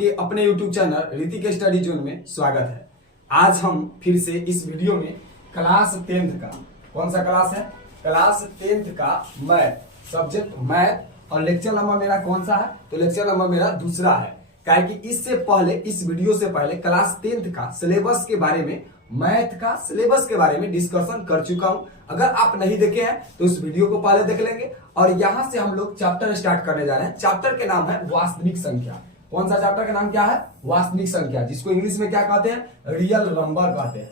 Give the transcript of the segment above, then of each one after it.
आपके अपने YouTube channel Hrithik study zone में स्वागत है। आज हम फिर से इस वीडियो में क्लास 10th का कौन सा क्लास है, क्लास 10th का मैथ, सब्जेक्ट मैथ, और लेक्चर नंबर मेरा कौन सा है, तो लेक्चर नंबर मेरा दूसरा है। क्या कि इससे पहले, इस वीडियो से पहले क्लास 10th का सिलेबस के बारे में, मैथ का सिलेबस के बारे में डिस्कशन कर चुका हूं। अगर आप नहीं देखे हैं तो इस वीडियो को पहले देख लेंगे। और यहां से हम लोग चैप्टर स्टार्ट करने जा रहे हैं। चैप्टर के नाम है वास्तविक संख्या। कौन सा चैप्टर का नाम क्या है? वास्तविक संख्या, जिसको इंग्लिश में क्या कहते हैं? रियल नंबर कहते हैं।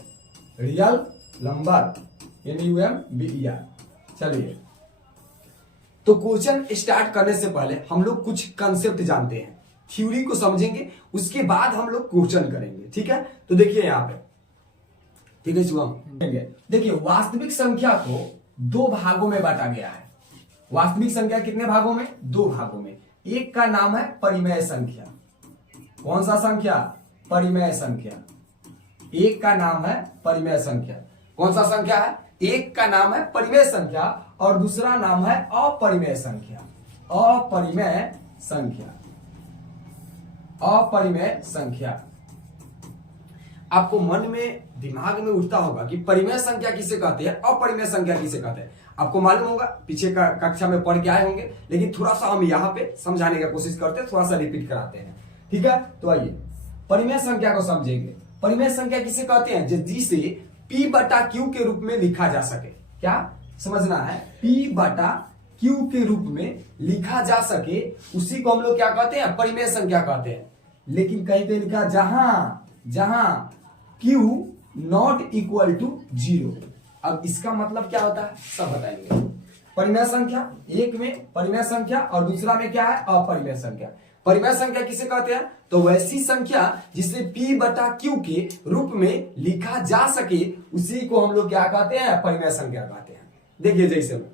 Real number, NUMBER। चलिए, तो क्वेश्चन स्टार्ट करने से पहले हम लोग कुछ कंसेप्ट जानते हैं, थ्योरी को समझेंगे, उसके बाद हम लोग क्वेश्चन करेंगे। ठीक है, तो देखिए यहाँ पे, ठीक है शुभम, देखिए वास्तविक संख्या को दो भागों में बांटा गया है। वास्तविक संख्या कितने भागों में? दो भागों में। एक का नाम है परिमेय संख्या। कौन सा संख्या? परिमेय संख्या। एक का नाम है परिमेय संख्या। कौन सा संख्या है? एक का नाम है परिमेय संख्या और दूसरा नाम है अपरिमेय संख्या। अपरिमेय संख्या, अपरिमेय संख्या। आपको मन में, दिमाग में उठता होगा कि परिमेय संख्या किसे कहते हैं, अपरिमेय संख्या किसे कहते हैं। आपको मालूम होगा, पीछे का कक्षा में पढ़ के आए होंगे, लेकिन थोड़ा सा हम यहाँ पे समझाने की कोशिश करते हैं, थोड़ा सा रिपीट कराते हैं। ठीक है, तो आइए परिमेय संख्या को समझेंगे। परिमेय संख्या किसे कहते हैं? जिसे P/Q के रूप में लिखा जा सके। क्या समझना है? P/Q के रूप में लिखा जा सके, उसी को हम लोग क्या कहते हैं? परिमेय संख्या कहते हैं। लेकिन कहीं पे लिखा जहां Q नॉट इक्वल टू 0। अब इसका मतलब क्या होता है, सब बताएंगे। परिमेय संख्या, एक में परिमेय संख्या और दूसरा में क्या है? अपरिमेय संख्या। परिमेय संख्या किसे कहते हैं? तो वैसी संख्या जिसे P/Q के रूप में लिखा जा सके, उसी को हम लोग क्या कहते हैं? परिमेय संख्या कहते हैं। देखिए, जैसे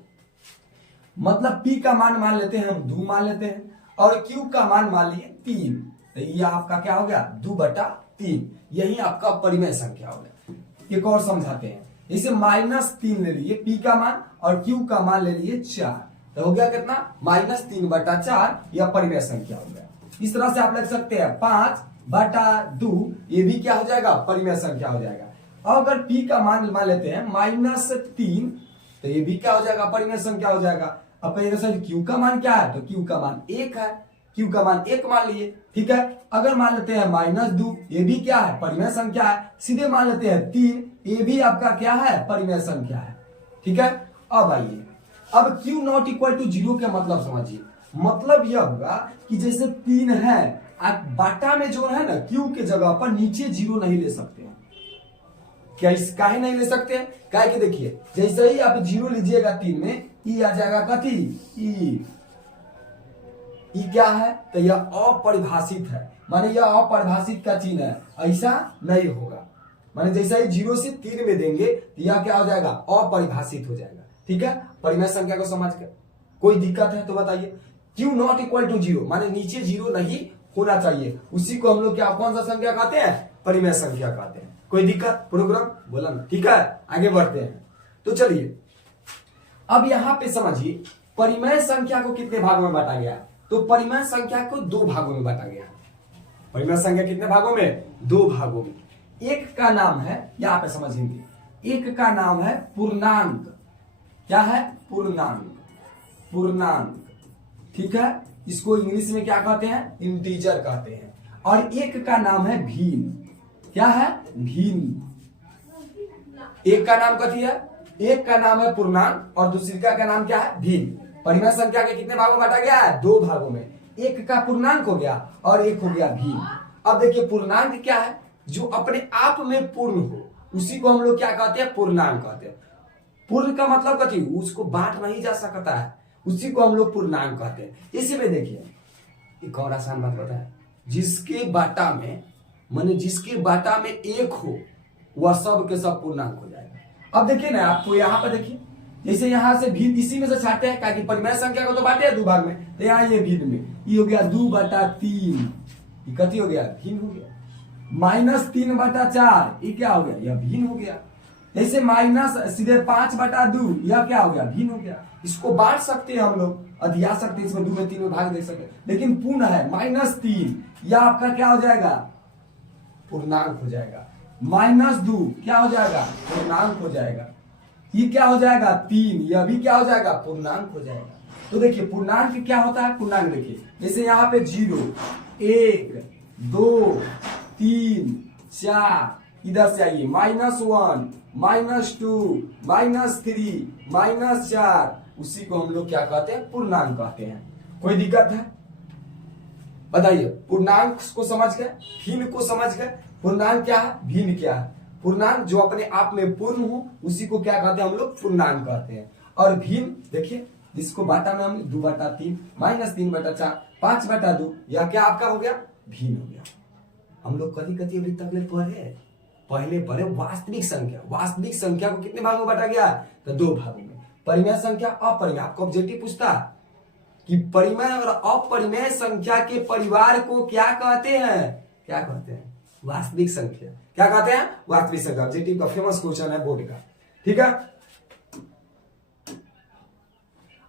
मतलब P का मान लेते हैं हम 2 मान लेते हैं, और Q का मान लिए 3, तो ये आपका क्या हो गया? 2/3। यही आपका परिमेय संख्या हो गया। एक और समझाते हैं, जैसे -3 ले लिए P का मान और Q का मान ले लिए 4, तो हो गया कितना? -3/4। यह परिमेय संख्या हो गया। इस तरह से आप लिख सकते हैं 5/2, ये भी क्या हो जाएगा? परिमेय संख्या हो जाएगा। अगर P का मान लेते हैं -3, तो ये भी क्या हो जाएगा? परिमेय संख्या हो जाएगा। अब Q का मान क्या है? तो Q का मान 1 है, Q का मान 1 मान लिए। ठीक है, अगर मान लेते हैं -2, ये भी क्या है? परिमेय संख्या है। सीधे मान लेते हैं 3, ये भी आपका क्या है? परिमेय संख्या है। ठीक है, अब आइए, अब Q नॉट इक्वल टू 0 का मतलब समझिए। मतलब यह होगा कि जैसे 3 है, आप बाटा में जो है ना, Q के जगह पर नीचे 0 नहीं ले सकते हैं। क्या काहे नहीं ले सकते हैं? क्या कि देखिए, जैसे ही आप 0 लीजिएगा 3 में, ई आ जाएगा कथी? ई क्या है? तो यह अपरिभाषित है, माने यह अपरिभाषित का चिन्ह है, ऐसा नहीं होगा। माने जैसे ही 0 से 3 में देंगे, तो यह क्या हो जाएगा? अपरिभाषित हो जाएगा। ठीक है, परिमेय संख्या को समझ कर कोई दिक्कत है तो बताइए। Q नॉट इक्वल टू 0, माने नीचे 0 नहीं होना चाहिए, उसी को हम लोग क्या, कौन सा संख्या कहते हैं? परिमेय संख्या कहते हैं। कोई दिक्कत? प्रोग्राम बोला ना। ठीक है, आगे बढ़ते हैं। तो चलिए, अब यहां पे समझिए, परिमेय संख्या को कितने भागों में बांटा गया? तो परिमेय संख्या को 2 भागों में बांटा गया। परिमेय संख्या कितने भागों में? 2 भागों में। एक का नाम है, यहां पे समझेंगे, एक का नाम है पूर्णांक। क्या है? पूर्णांक। पूर्णांक, ठीक है, इसको इंग्लिश में क्या कहते हैं? इंटीजर कहते हैं। और एक का नाम है भिन्न। क्या है? भिन्न। एक का नाम कथी है? एक का नाम है पूर्णांक और दूसरी का नाम क्या है? भिन्न। परिमेय संख्या के कितने भागों में बांटा गया है? 2 भागों में। एक का पूर्णांक हो गया और एक हो गया भिन्न। अब देखिए, पूर्णांक क्या है? जो अपने आप में पूर्ण हो, उसी को हम लोग क्या कहते हैं? पूर्णांक कहते हैं। पूर्ण का मतलब कथी? उसको बांट नहीं जा सकता है, उसी को हम लोग पूर्णांक कहते हैं। इसी में देखिए, एक और आसान बात बताएं, जिसके बाटा में, माने जिसके बाटा में 1 हो, वह सब के सब पूर्णांक हो जाएगा। अब देखिए ना, आपको यहाँ पर देखिए, जैसे यहाँ से भिन्न इसी में से छाटते हैं, क्योंकि परिमेय संख्या को तो बांटे हैं 2 भाग में, तो यहाँ ये भिन्न में, ये हो गया 2/3, ये कथी हो गया? भिन्न हो गया। -3/4, ये क्या हो गया? यह भिन्न हो गया। जैसे माइनस सीधे 5/2, यह क्या हो गया, भिन्न हो गया। इसको बांट सकते हैं हम लोग, अधिया सकते हैं, इसको 2 में 3 में भाग दे सकते हैं, लेकिन पूर्ण है -3, यह आपका क्या हो जाएगा, पूर्णांक हो जाएगा। -2 क्या हो जाएगा, पूर्णांक हो जाएगा। ये क्या हो जाएगा, 3, यह भी क्या हो जाएगा, पूर्णांक हो जाएगा। तो देखिए पूर्णांक क्या होता है, पूर्णांक देखिए जैसे यहाँ पे 0, 1, 2, 3, 4, इधर से आइए -1, -2, -3, -4, उसी को हम लोग क्या कहते हैं, पूर्णांक कहते हैं। कोई दिक्कत है बताइए। पूर्णांक को समझ गए, भिन्न को समझ गए। पूर्णांक क्या है, भिन्न क्या है। पूर्णांक जो अपने आप में पूर्ण हो उसी को क्या कहते हैं हम लोग, पूर्णांक कहते हैं। और भिन्न देखिए जिसको बांटा में हमने 2/3, -3/4, 5/2, यह क्या आपका हो गया, भिन्न हो गया। हम लोग कभी कभी अभी तक पहले पढ़े वास्तविक संख्या। वास्तविक संख्या को कितने भागों में बांटा गया है, तो 2 भागों में। परिमेय संख्या, अपरिमेय। आपको ऑब्जेक्टिव पूछता है कि परिमेय और अपरिमेय संख्या के परिवार को क्या कहते हैं, क्या कहते हैं, वास्तविक संख्या। क्या कहते हैं, वास्तविक संख्या। ऑब्जेक्टिव का फेमस क्वेश्चन है बोर्ड का, ठीक है।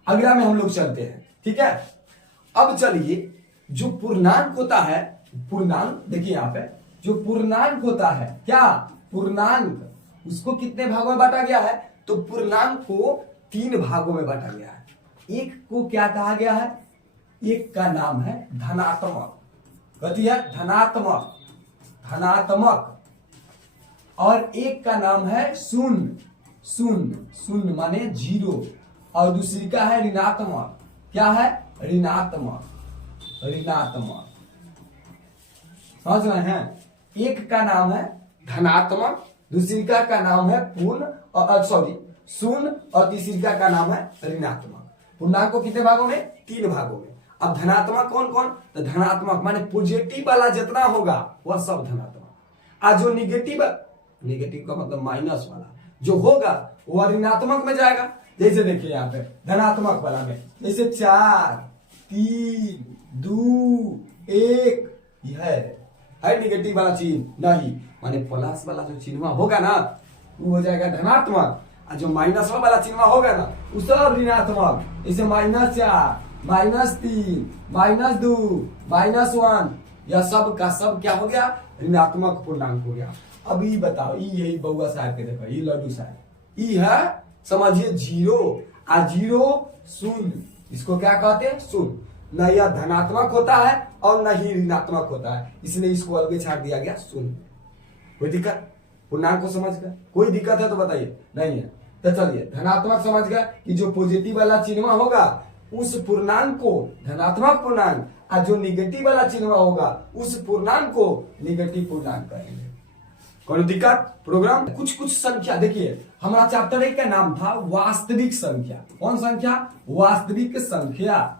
अगला में हम लोग चलते हैं, ठीक है। अब चलिए जो पूर्णांक होता है, पूर्णांक देखिए यहाँ पे जो पूर्णांक होता है, क्या पूर्णांक, उसको कितने भागों में बांटा गया है, तो पूर्णांक को 3 भागों में बांटा गया है। एक को क्या कहा गया है, एक का नाम है धनात्मक, कहती है धनात्मक, धनात्मक। और एक का नाम है शून्य, शून्य, शून्य माने 0। और दूसरी का है ऋणात्मक, क्या है, ऋणात्मक, ऋणात्मक। समझ रहे हैं। एक का नाम है धनात्मक, दूसरी का नाम है पूर्ण और शून्य, और तीसरी का नाम है ऋणात्मक। पूर्णांक को कितने भागों में, 3 भागों में। अब धनात्मक कौन कौन, तो धनात्मक माने पॉजिटिव वाला जितना होगा वह सब धनात्मक। आज जो निगेटिव, निगेटिव का मतलब माइनस वाला जो होगा वह ऋणात्मक में जाएगा। जैसे देखिए यहाँ पे धनात्मक वाला में जैसे 4, 3, 2, 1, यह है निगेटिव वाला चिन्ह नहीं, माने प्लस वाला जो चिन्ह होगा ना वो हो जाएगा धनात्मक, और जो माइनस वाला चिन्ह होगा ना वो सब ऋणात्मक। जैसे -4, -3, -2, -1, यह सब का सब क्या हो गया, ऋणात्मक पूर्णांक हो गया। अब ये बताओ, यही बउआ साहब के देखो, ये लड्डू साहब, ये है समझिए 0 और 0 शून्य, इसको क्या कहते हैं, शून्य। न यह धनात्मक होता है और न ही ऋणात्मक होता है, इसलिए इसको अलग छाट दिया गया शून्य। कोई दिक्कत, पूर्णांक को समझ गए, कोई दिक्कत है तो बताइए, नहीं है तो चलिए धनात्मक समझ गए कि जो पॉजिटिव वाला चिन्ह होगा उस पूर्णांक को धनात्मक पूर्णांक, और जो निगेटिव वाला चिन्ह होगा उस पूर्णांक को निगेटिव पूर्णांक कहेंगे। कोई दिक्कत। प्रोग्राम कुछ संख्या देखिए, हमारा चैप्टर 1 का नाम था वास्तविक संख्या। कौन संख्या, वास्तविक संख्या,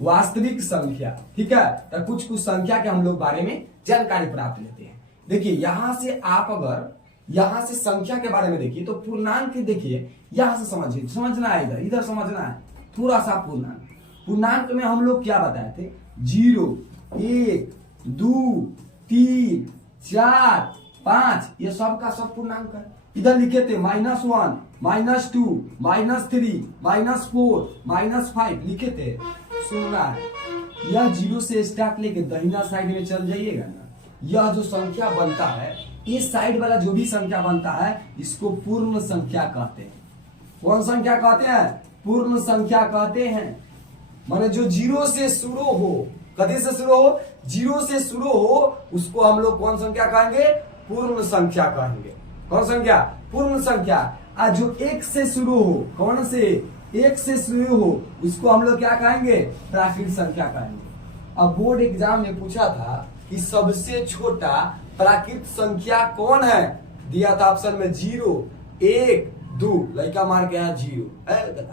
वास्तविक संख्या, ठीक है। तो कुछ संख्या के हम लोग बारे में जानकारी प्राप्त लेते हैं। देखिए यहां से आप अगर यहां से संख्या के बारे में देखिए तो पूर्णांक देखिए, यहां से समझिए, समझना है, इधर इधर समझना है थोड़ा सा। पूर्णांक, पूर्णांक में हम लोग क्या बताए थे, 0, 1, 2, 3, 4, 5, ये सब का सब पूर्णांक है। इधर लिखे थे -1, -2, -3, -4, -5 लिखे थे। सुनना है, यह 0 से स्टार्ट लेके दाहिना साइड में चल जाइएगा ना, यह जो संख्या बनता है, इस साइड वाला जो भी संख्या बनता है इसको पूर्ण संख्या कहते हैं। कौन संख्या कहते हैं, पूर्ण संख्या कहते हैं। माने जो 0 से शुरू हो, कभी से शुरू हो, 0 से शुरू हो, उसको हम लोग कौन संख्या कहेंगे, पूर्ण संख्या कहेंगे। कौन संख्या, पूर्ण संख्या। और जो 1 से शुरू हो, कौन से, 1 से शुरू हो, उसको हम लोग क्या कहेंगे, प्राकृत संख्या कहेंगे। अब बोर्ड एग्जाम में पूछा था कि सबसे छोटा प्राकृत संख्या कौन है, दिया था ऑप्शन में 0, 1, 2, लड़का मार के यहाँ 0 है।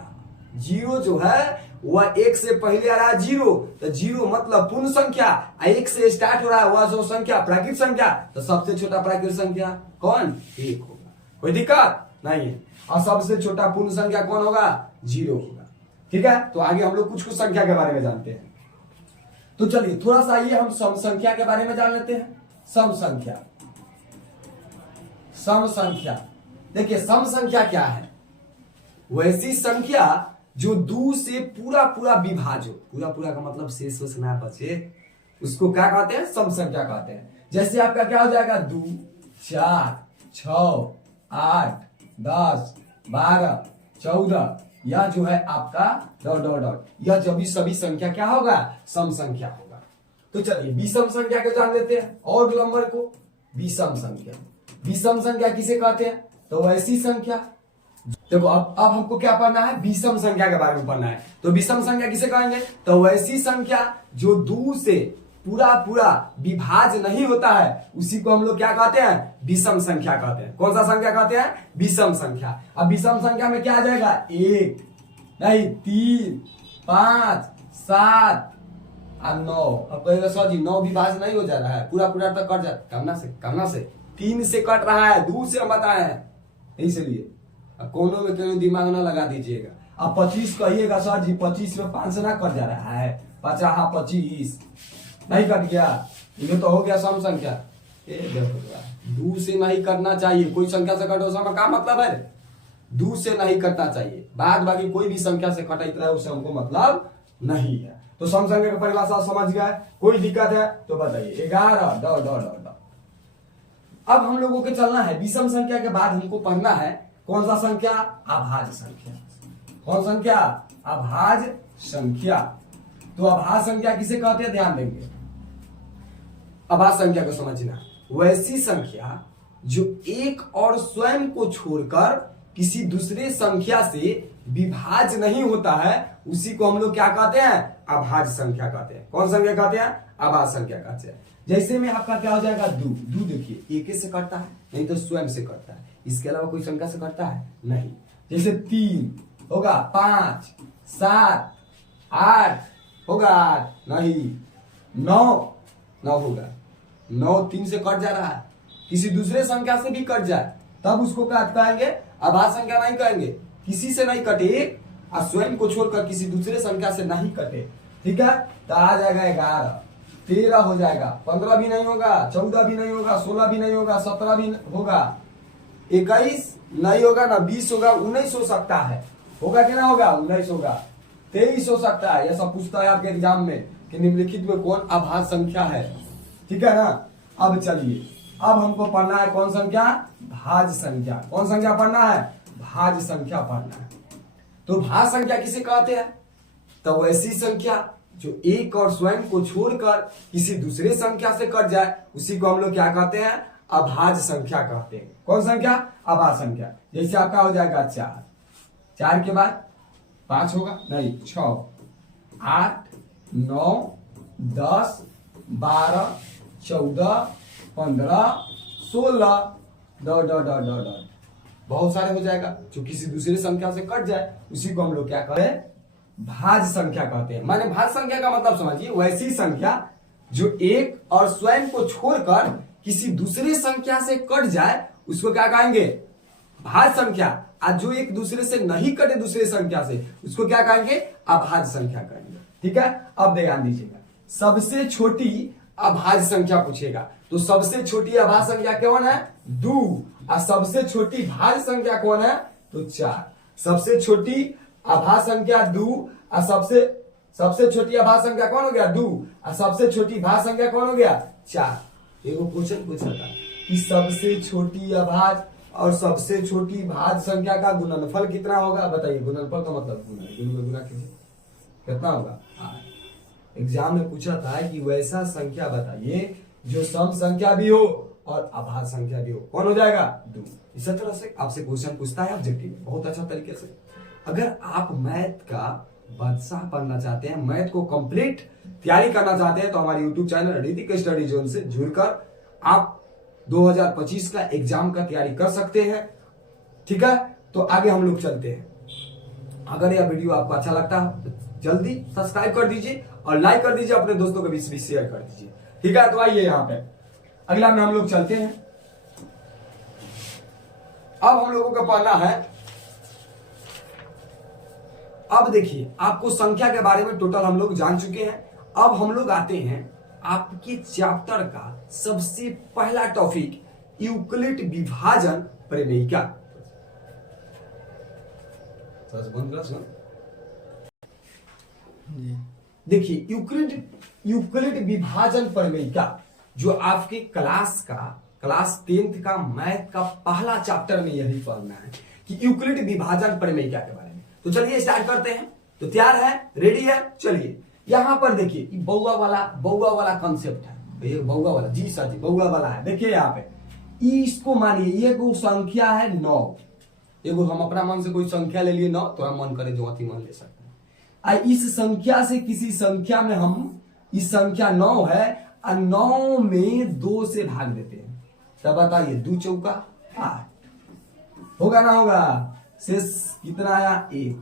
0 जो है वह 1 से पहले आ रहा है 0, तो 0 मतलब पूर्ण संख्या, 1 से स्टार्ट हो रहा है वह जो संख्या प्राकृत संख्या, तो सबसे छोटा प्राकृत संख्या कौन, 1 होगा। कोई दिक्कत नहीं है। और सबसे छोटा पूर्ण संख्या कौन होगा, 0 होगा। ठीक है, तो आगे हम लोग कुछ संख्या के बारे में जानते हैं। तो चलिए थोड़ा सा आइए हम सम संख्या के बारे में जान लेते हैं। सम संख्या, सम संख्या देखिए सम संख्या क्या है, वैसी संख्या जो 2 से पूरा पूरा विभाज हो, पूरा पूरा का मतलब शेष शेष ना बचे, उसको क्या कहते हैं, सम संख्या कहते हैं। जैसे आपका क्या हो जाएगा 2, 4, 6, 8, 10, 12, 14, यह जो है आपका डॉट डॉट डॉट, यह जब सभी संख्या क्या होगा, सम संख्या होगा। तो चलिए विषम संख्या को जान लेते हैं, और नंबर को विषम संख्या। विषम संख्या किसे कहते हैं, तो वैसी संख्या, देखो अब हमको क्या पढ़ना है, विषम संख्या के बारे में पढ़ना है। तो विषम संख्या किसे कहेंगे, तो वैसी संख्या जो 2 से पूरा पूरा विभाज नहीं होता है, उसी को हम लोग क्या कहते हैं, विषम संख्या कहते हैं। कौन सा संख्या कहते हैं, विषम संख्या। अब विषम संख्या में क्या आ जाएगा, 1 नहीं 3, 5, 7 और 9। अब कहेगा सर जी 9 विभाज नहीं हो जा रहा है, पूरा पूरा तक कट जाता, कमना से 3 से कट रहा है, 2 से हम बताए हैं, इसलिए अब कोनों में कहीं दिमाग ना लगा दीजिएगा। अब 25 कहिएगा सर जी 25 में 5 से ना कट जा रहा है, 25 नहीं कट गया, ये तो हो गया सम संख्या। देखो 2 से नहीं कटना चाहिए, कोई संख्या से कटो उसका क्या मतलब है, 2 से नहीं कटना चाहिए, बाद बाकी कोई भी संख्या से कटा इतना उससे हमको मतलब नहीं है। तो सम संख्या का परिभाषा समझ गए, कोई दिक्कत है तो बताइए। 11 डॉट डॉट डॉट। अब हम लोगों को चलना है विषम संख्या के बाद हमको पढ़ना है कौन सा संख्या, अभाज्य संख्या। कौन संख्या, अभाज्य संख्या। तो अभाज्य संख्या किसे कहते हैं, ध्यान देंगे। अभाज्य संख्या को समझना, वैसी संख्या जो एक और स्वयं को छोड़कर किसी दूसरे संख्या से विभाज्य नहीं होता है, उसी को हम लोग क्या कहते हैं, अभाज्य संख्या कहते हैं। कौन संख्या कहते हैं, अभाज्य संख्या कहते हैं। जैसे में आपका क्या हो जाएगा, 2 देखिए एक से कटता है, नहीं तो स्वयं से कटता है, इसके अलावा कोई संख्या से कटता है नहीं। जैसे 3 होगा, 5, 7, 8 होगा, 8 नहीं, 9 होगा, 9 3 से कट जा रहा है, किसी दूसरे संख्या से भी कट जाए तब उसको क्या कहेंगे, अभाज्य संख्या नहीं कहेंगे। किसी से नहीं कटे और स्वयं को छोड़कर किसी दूसरे संख्या से नहीं कटे, ठीक है, तो आ जाएगा 11, 13 हो जाएगा, 15 भी नहीं होगा, 14 भी नहीं होगा, 16 भी नहीं होगा, 17 भी होगा, 21 नहीं होगा ना, 20 होगा, 19 हो सकता है, होगा कि ना होगा, 19 होगा, 23 हो सकता है। यह सब पूछता है आपके एग्जाम में कि निम्नलिखित में कौन अभाज्य संख्या है, ठीक है ना। अब चलिए, अब हमको पढ़ना है कौन संख्या, भाज्य संख्या। कौन संख्या पढ़ना है, भाज्य संख्या पढ़ना है। तो भाज्य संख्या किसे कहते हैं, तो वैसी संख्या जो एक और स्वयं को छोड़कर किसी दूसरे संख्या से कट जाए, उसी को हम लोग क्या कहते हैं, अभाज्य संख्या कहते हैं। कौन संख्या, अभाज्य संख्या। जैसे आपका हो जाएगा 4 के बाद 5 होगा, नहीं 6, 8, 9, 10, 12, 14, 15, 16 dot dot dot dot dot, बहुत सारे हो जाएगा। जो किसी दूसरे संख्या से कट जाए उसी को हम लोग क्या कहते हैं, भाज्य संख्या कहते हैं। माने भाज्य संख्या का मतलब समझिए, वैसी संख्या जो एक और स्वयं को छोड़कर किसी दूसरे संख्या से कट जाए उसको क्या कहेंगे, भाज्य संख्या। आज जो एक दूसरे से नहीं कटे दूसरे संख्या से, उसको क्या कहेंगे, अभाज्य संख्या कहेंगे, ठीक है। अब ध्यान दीजिएगा, सबसे छोटी अभाज्य संख्या पूछेगा, तो सबसे छोटी अभाज्य संख्या कौन है, 2, और सबसे छोटी भाज्य संख्या कौन है, तो 4। सबसे छोटी अभाज्य संख्या 2 और सबसे छोटी अभाज्य संख्या कौन हो गया, 2, और सबसे छोटी भाज्य संख्या कौन हो गया, 4। एगो क्वेश्चन पूछा था कि सबसे छोटी अभाज्य और सबसे छोटी भाज्य संख्या का गुणनफल कितना होगा, बताइए। गुणनफल का मतलब गुना कितना होगा। एग्जाम में पूछा था कि वैसा संख्या बताइए जो सम संख्या भी हो और अभाज्य संख्या भी हो, कौन हो जाएगा, 2। इसी तरह से आपसे क्वेश्चन पूछता है ऑब्जेक्टिव में बहुत अच्छा तरीके से। अगर आप मैथ का बादशाह बनना चाहते हैं, मैथ को कंप्लीट तैयारी करना चाहते हैं, तो हमारे YouTube channel Hrithik study zone से जुड़कर आप 2025 का एग्जाम का तैयारी कर सकते हैं, ठीक है। तो आगे हम लोग चलते हैं। अगर यह वीडियो आपको अच्छा लगता है तो जल्दी सब्सक्राइब कर दीजिए और लाइक कर दीजिए, अपने दोस्तों के बीच भी शेयर कर दीजिए, ठीक है। तो आइए यहाँ पे अगला में हम लोग चलते हैं। अब हम लोगों का पढ़ना है, अब देखिए आपको संख्या के बारे में टोटल हम लोग जान चुके हैं। अब हम लोग आते हैं आपके चैप्टर का सबसे पहला टॉपिक, यूक्लिड विभाजन प्रमेयिका। थोड़ा सा बंद करो सुन। देखिए यूक्लिड विभाजन प्रमेयिका जो आपके क्लास 10th का मैथ का पहला चैप्टर में यही पढ़ना है कि यूक्लिड विभाजन प्रमेयिका के बारे में। तो चलिए स्टार्ट करते हैं। तो तैयार है, रेडी है? चलिए यहां पर देखिए बउआ वाला कंसेप्ट है। ये बउआ वाला, जी सर जी बउआ वाला है। देखिए यहाँ पे इसको मानिए ये को संख्या है 9। एगो हम अपना मन से कोई संख्या ले लिए 9, तो मन करे जो अति मन ले सकते हैं। इस संख्या से किसी संख्या में हम, इस संख्या 9 है और 9 में 2 से भाग देते हैं, तब बताइए 2 चौका 8 होगा ना होगा? शेष कितना आया? 1।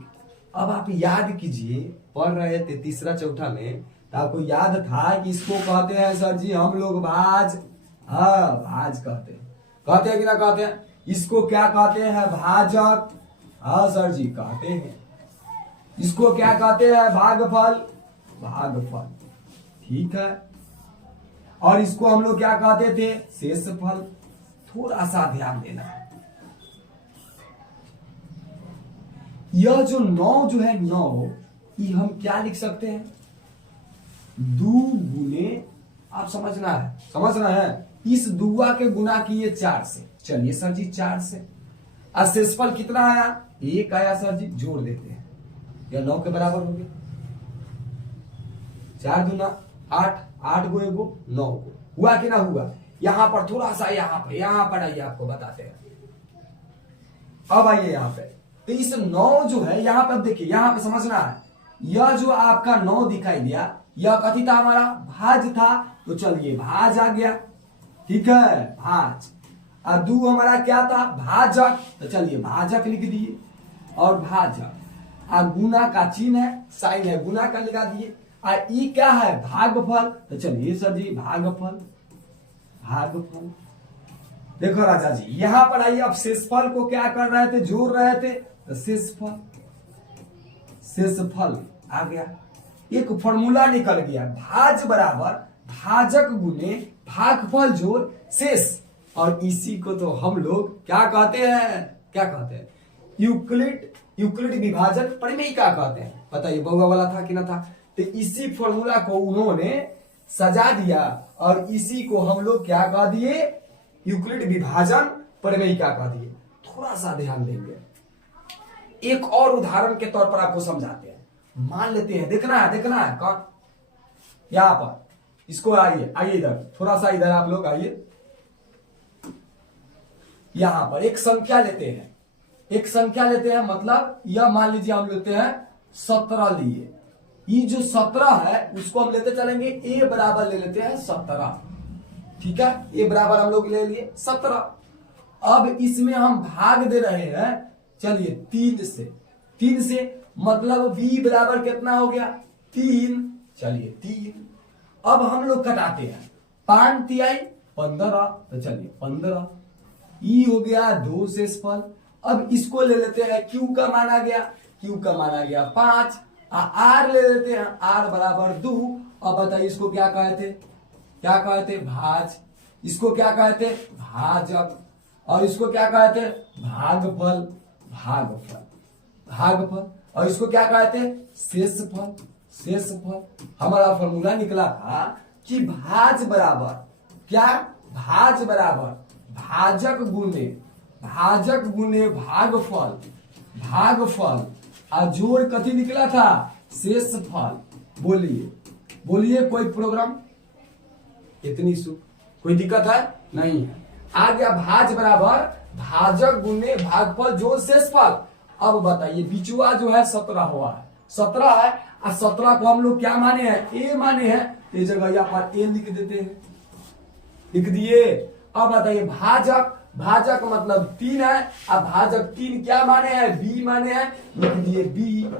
अब आप याद कीजिए, पढ़ रहे थे तीसरा चौथा में, तो आपको याद था कि इसको कहते हैं सर जी हम लोग भाज। हाँ भाज कहते हैं कि ना कहते हैं? इसको क्या कहते हैं? भाजक। हाँ सर जी कहते हैं। इसको क्या कहते हैं? भागफल। ठीक है। और इसको हम लोग क्या कहते थे? शेषफल। थोड़ा सा ध्यान देना है, यह जो 9 जो है 9, ये हम क्या लिख सकते हैं? 2 गुने, आप समझना है इस दुआ के गुना किए 4 से। चलिए सर जी 4 से। और शेषफल कितना आया? 1 आया सर जी, जोड़ देते हैं, यह 9 के बराबर हो गया। 4 दूना 8, 8 गो 1 9 को हुआ कि ना हुआ? यहां पर थोड़ा सा यहां पर आइए, आपको बताते हैं। अब आइए यहां पे, तो इस 9 जो है यहां पर देखिए, यहां पे समझना है, यह जो आपका 9 दिखाई दिया, यह कथी था? हमारा भाज था। तो चलिए भाज आ गया, ठीक है, भाज। और 2 हमारा क्या था? भाजक। तो चलिए भाजक लिख दिए, और भाजक। और गुना का चिन्ह है, साइन है, गुना का लगा दिए। और ई क्या है? भागफल। तो चलिए सर जी भागफल। देखो राजा जी यहां पर आइए, अब शेषफल को क्या कर रहे थे? जोड़ रहे थे, तो शेषफल आ गया। एक फॉर्मूला निकल गया, भाज बराबर भाजक गुने भागफल जोड़ शेष। और इसी को तो हम लोग क्या कहते हैं? यूक्लिड विभाजन प्रमेयिका कहते हैं। बताइए बउआ वाला था कि ना था? तो इसी फॉर्मूला को उन्होंने सजा दिया, और इसी को हम लोग क्या कह दिए? यूक्लिड विभाजन प्रमेयिका कह दिए। थोड़ा सा ध्यान देंगे, एक और उदाहरण के तौर पर आपको समझाते हैं। मान लेते हैं, देखना है कौन? यहां पर इसको आइए इधर, थोड़ा सा इधर आप लोग आइए। यहां पर एक संख्या लेते हैं, मतलब यह मान लीजिए हम लेते हैं 17 लिए। ये जो 17 है उसको हम लेते चलेंगे, ए बराबर ले लेते हैं 17। ठीक है, ए बराबर हम लोग ले लिए 17। अब इसमें हम भाग दे रहे हैं, चलिए 3 से, मतलब v बराबर कितना हो गया? 3। चलिए 3। अब हम लोग कटाते हैं, 5 तिहाई 15। तो चलिए 15। ई हो गया 2 शेषफल। अब इसको ले लेते हैं, Q का माना गया 5। R ले लेते हैं, R बराबर 2। अब बताइए इसको क्या कहते? भाज। इसको क्या कहते? भाजक। और इसको क्या कहते? भागफल। और इसको क्या कहते? शेषफल। हमारा फॉर्मूला निकला था कि भाज बराबर क्या? भाज बराबर भाजक गुने भागफल। और जोड़ कथी निकला था? शेषफल। बोलिए कोई प्रोग्राम? इतनी सुख, कोई दिक्कत है? नहीं है। आ गया भाज बराबर भाजक गुने भागफल जोड़ शेषफल। अब बताइए बिचुआ जो है 17 हुआ है, 17 है, और 17 को हम लोग क्या माने हैं? ए माने हैं। इस जगह यहाँ पर ए लिख देते हैं, लिख दिए। अब बताइए भाजक मतलब 3 है, अब भाजक 3 क्या माने हैं? बी माने हैं, लिख दिए बी।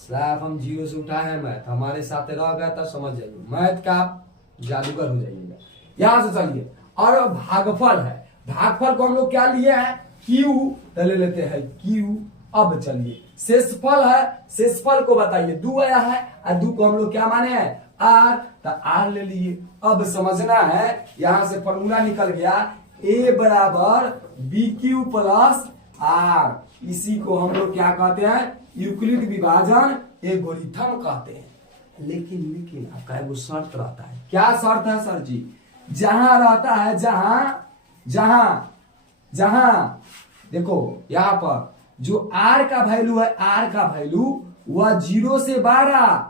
साहब हम 0 से उठा है मैथ, हमारे साथ रह गया था, समझ जाइए मैथ का जादूगर हो जाइएगा। यहां से चलिए, और भागफल है, भागफल को हम लोग क्या लिए हैं? क्यू, तो ले लेते हैं क्यू। अब चलिए शेषफल है, शेषफल को बताइए 2 आया है, और 2 को हम लोग क्या माने हैं? आर, तो आर ले लिए। अब समझना है, यहां से फॉर्मूला निकल गया, ए बराबर बी क्यू प्लस आर। इसी को हम लोग क्या कहते हैं, यूक्लिड विभाजन एल्गोरिथम कहते हैं। लेकिन आपका एगो शर्त रहता है। क्या शर्त है सर जी? जहां रहता है, जहां देखो यहां पर जो आर का वैल्यू है, आर का वैल्यू वह 0 से 12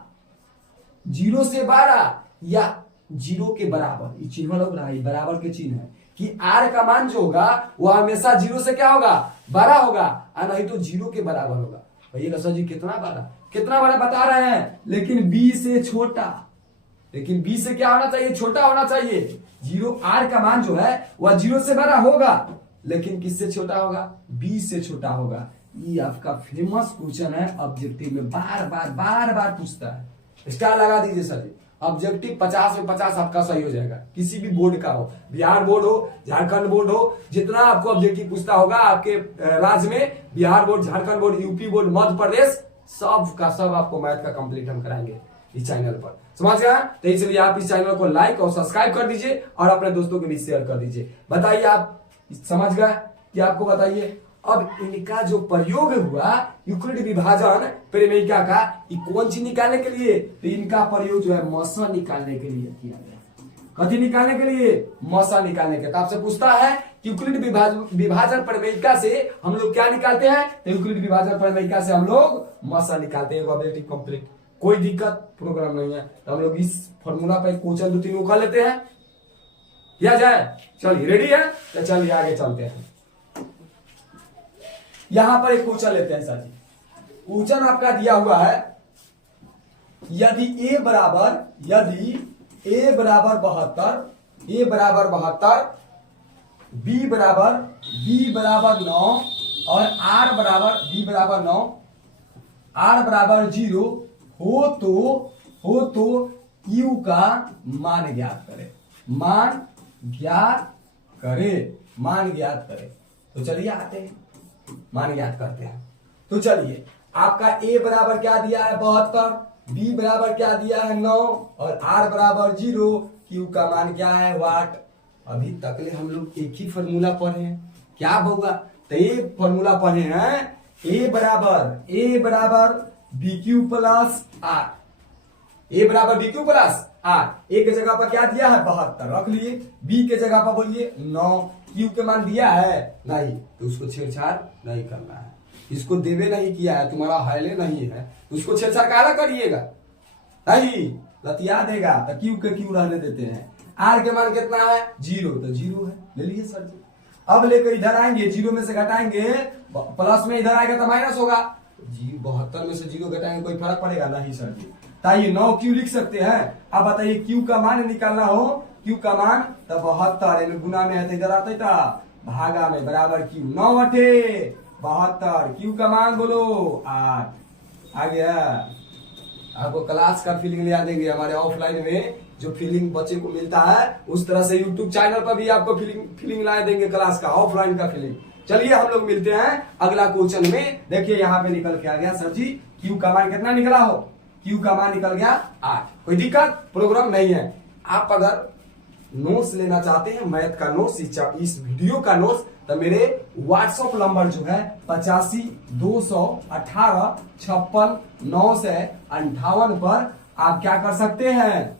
या 0 के बराबर, ये चिन्ह लग रहा है, बराबर के चिन्ह है कि आर का मान जो होगा वह हमेशा 0 से क्या होगा, 12 होगा, और नहीं तो 0 के बराबर होगा। भैया सर जी कितना बड़ा बता रहे हैं, लेकिन बी से छोटा, लेकिन बी से क्या होना चाहिए, छोटा होना चाहिए। 0 आर का मान जो है वह 0 से 12 होगा, लेकिन किससे छोटा होगा, बी से छोटा होगा। ये आपका फेमस क्वेश्चन है, ऑब्जेक्टिव में बार बार पूछता है। स्टार लगा दीजिए सर जी। ऑब्जेक्टिव 50 में 50 आपका सही हो जाएगा, किसी भी बोर्ड का हो, बिहार बोर्ड हो, झारखंड बोर्ड हो, जितना आपको ऑब्जेक्टिव पूछता होगा आपके राज्य में, Bihar board, Jharkhand board, UP board, Madhya Pradesh, सब का सब आपको मैथ का कंप्लीट हम कराएंगे इस चैनल पर। समझ गया? तो इसलिए आप इस चैनल को लाइक और सब्सक्राइब कर दीजिए और अपने दोस्तों के बीच शेयर कर दीजिए। बताइए आप समझ गए कि आपको बताइए। अब इनका जो प्रयोग हुआ यूक्लिड विभाजन परिमेयिका का, कौन चीज निकालने के लिए, तो इनका प्रयोग जो है मसा निकालने के लिए किया गया। कथी निकालने के लिए, मसा निकालने के। तो आपसे पूछता है यूक्लिड विभाजन परिमेयिका से हम लोग क्या निकालते हैं, तो यूक्लिड विभाजन परिमेयिका से हम लोग मसा निकालते हैं। ऑब्जेक्टिव कंप्लीट, कोई दिक्कत प्रोग्राम नहीं है। तो हम लोग इस फॉर्मूला पर क्वेश्चन 2-3 कर लेते हैं, किया जाए। चलिए रेडी है, तो चलिए आगे चलते हैं। यहां पर एक क्वेश्चन लेते हैं सर जी। क्वेश्चन आपका दिया हुआ है, यदि ए बराबर 72, बी बराबर 9 और आर बराबर 9, आर बराबर 0 हो तो क्यू का मान ज्ञात करे। मान ज्ञात करे। तो चलिए आते हैं, मान ज्ञात करते हैं। तो चलिए, आपका ए बराबर क्या दिया है, 72, बी बराबर क्या दिया है, 9 और आर बराबर 0, क्यू का मान क्या है, वाट। अभी तकले हम लोग एक ही फॉर्मूला पढ़े हैं, क्या होगा, तो ये फॉर्मूला पढ़े हैं, ए बराबर बी क्यू प्लस आर, ए बराबर बी क्यू प्लस आर। ए के जगह पर क्या दिया है, 72 रख लिए, बी के जगह पर बोलिए 9, क्यू के मान दिया है नहीं, तो उसको छेड़छाड़ नहीं करना है। इसको देवे नहीं किया है, तुम्हारा हाईले नहीं है, तो उसको छेड़छाड़ काला करिएगा नहीं, लतिया देगा। तो क्यू के क्यू रहने देते हैं। आर के मान कितना है, 0, तो 0 है, ले लीजिए सर जी। अब लेकर इधर आएंगे, 0 में से घटाएंगे, प्लस में इधर आएगा तो माइनस होगा। 72 में से 0 घटाएंगे, कोई फर्क पड़ेगा नहीं सर जी। ताइए 9 क्यू लिख सकते हैं। अब बताइए क्यू का मान निकालना हो, क्यू का मान तो 72 गुना में है, तो इधर आता था भागा में, बराबर क्यू 9 8 72, क्यू का मान बोलो 8। आ गया। आपको क्लास का फीलिंग लिया देंगे, हमारे ऑफलाइन में जो फीलिंग बच्चे को मिलता है उस तरह से यूट्यूब चैनल पर भी आपको फीलिंग ला देंगे, क्लास का ऑफलाइन का फीलिंग। चलिए हम लोग मिलते हैं अगला क्वेश्चन में। देखिए यहाँ पे निकल के आ गया सर जी, क्यू का मान कितना निकला हो, क्यू का मान निकल गया 8। कोई दिक्कत प्रोग्राम नहीं है। आप अगर नोट्स लेना चाहते हैं, मैथ का नोट्स, इस वीडियो का नोट्स, तो मेरे व्हाट्सएप नंबर जो है 85 218 56 958 पर आप क्या कर सकते हैं,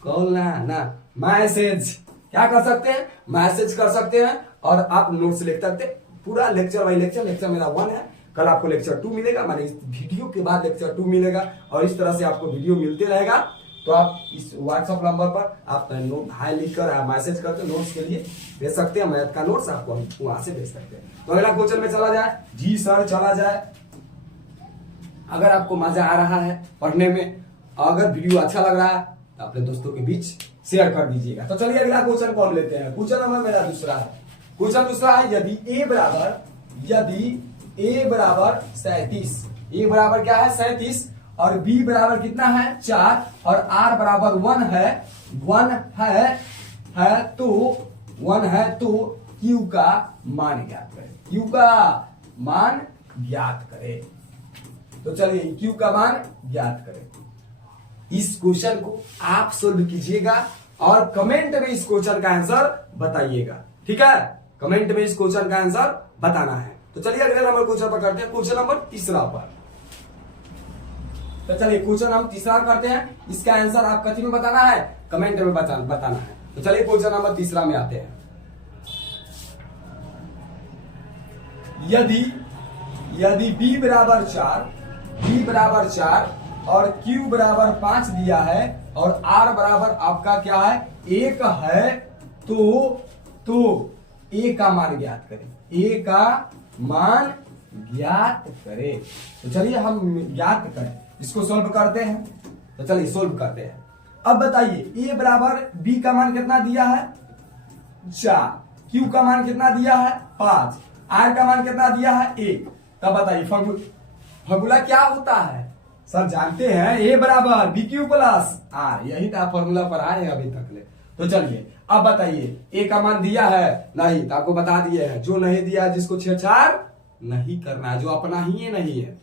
कॉल ना मैसेज, क्या कर सकते हैं, मैसेज कर सकते हैं और आप नोट्स लिख सकते हैं। पूरा लेक्चर बाई लेक्चर मेरा 1 है, कल आपको लेक्चर 2 मिलेगा, मैंने इस वीडियो के बाद लेक्चर 2 मिलेगा, और इस तरह से आपको वीडियो मिलते रहेगा। तो आप इस व्हाट्सएप नंबर पर आप नोट हाई लिखकर आप मैसेज करते नोट्स के लिए भेज सकते हैं, मैथ का नोट्स आपको हम वहां से भेज सकते हैं। तो अगला क्वेश्चन में चला जाए। जी सर चला जाए। अगर आपको मजा आ रहा है पढ़ने में, अगर वीडियो अच्छा लग रहा है तो अपने दोस्तों के बीच शेयर कर दीजिएगा। तो चलिए अगला क्वेश्चन कौन लेते हैं। क्वेश्चन नंबर मेरा दूसरा है। क्वेश्चन दूसरा है, यदि ए बराबर 37, ए बराबर क्या है 37, और बी बराबर कितना है 4, और आर बराबर 1 है तो क्यू का मान ज्ञात करें। क्यू का मान ज्ञात करें। तो चलिए क्यू का मान ज्ञात करें। इस क्वेश्चन को आप सोल्व कीजिएगा और कमेंट में इस क्वेश्चन का आंसर बताइएगा, ठीक है। कमेंट में इस क्वेश्चन का आंसर बताना है। तो चलिए अगले नंबर क्वेश्चन पर करते हैं, क्वेश्चन नंबर तीसरा पर। तो चलिए क्वेश्चन हम तीसरा करते हैं, इसका आंसर आप कथी में बताना है, कमेंट में बताना है। तो चलिए क्वेश्चन नंबर तीसरा में आते हैं। यदि b बराबर 4 और q बराबर 5 दिया है और r बराबर आपका क्या है 1 है, तो a का मान ज्ञात करें, a का मान ज्ञात करें। तो चलिए हम ज्ञात करें, इसको सोल्व करते हैं। तो चलिए सोल्व करते हैं। अब बताइए a बराबर b का मान कितना दिया है 4, q का मान कितना दिया है 5, r का मान कितना दिया है 1। तब बताइए फॉर्मूला क्या होता है, सब जानते हैं, a बराबर बी क्यू प्लस r, यही तो आप फॉर्मूला पर आए हैं अभी तक ले। तो चलिए अब बताइए a का मान दिया है नहीं, तो आपको बता दिए हैं, जो नहीं दिया है जिसको छेड़छाड़ नहीं करना है, जो अपना ही है नहीं है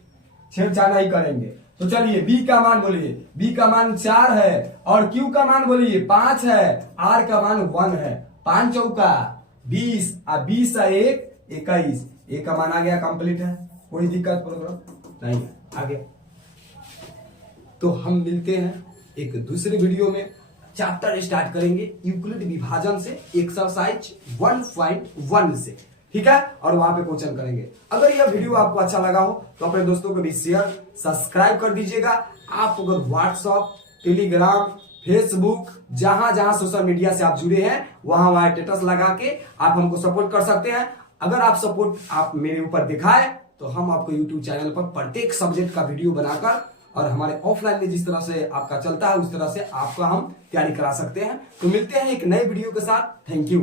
छेड़छाड़ नहीं करेंगे। तो चलिए b का मान बोलिए, b का मान 4 है और q का मान बोलिए 5 है, r का मान 1 है, 5 चौका 20 और 20 1 21, a का मान आ गया, कंप्लीट है, कोई दिक्कत प्रोग्राम नहीं है, आगे। तो हम मिलते हैं एक दूसरे वीडियो में, चैप्टर स्टार्ट करेंगे यूक्लिड विभाजन से, एक्सरसाइज 1.1 से, ठीक है, और वहां पे क्वेश्चन करेंगे। अगर यह वीडियो आपको अच्छा लगा हो तो अपने दोस्तों को भी शेयर सब्सक्राइब कर दीजिएगा। आप अगर व्हाट्सएप, टेलीग्राम, फेसबुक, जहां जहां सोशल मीडिया से आप जुड़े हैं वहां स्टेटस लगा के आप हमको सपोर्ट कर सकते हैं। अगर आप सपोर्ट आप मेरे ऊपर दिखाए तो हम आपको यूट्यूब चैनल पर प्रत्येक सब्जेक्ट का वीडियो बनाकर, और हमारे ऑफलाइन में जिस तरह से आपका चलता है उस तरह से आपका हम तैयारी करा सकते हैं। तो मिलते हैं एक नए वीडियो के साथ, थैंक यू।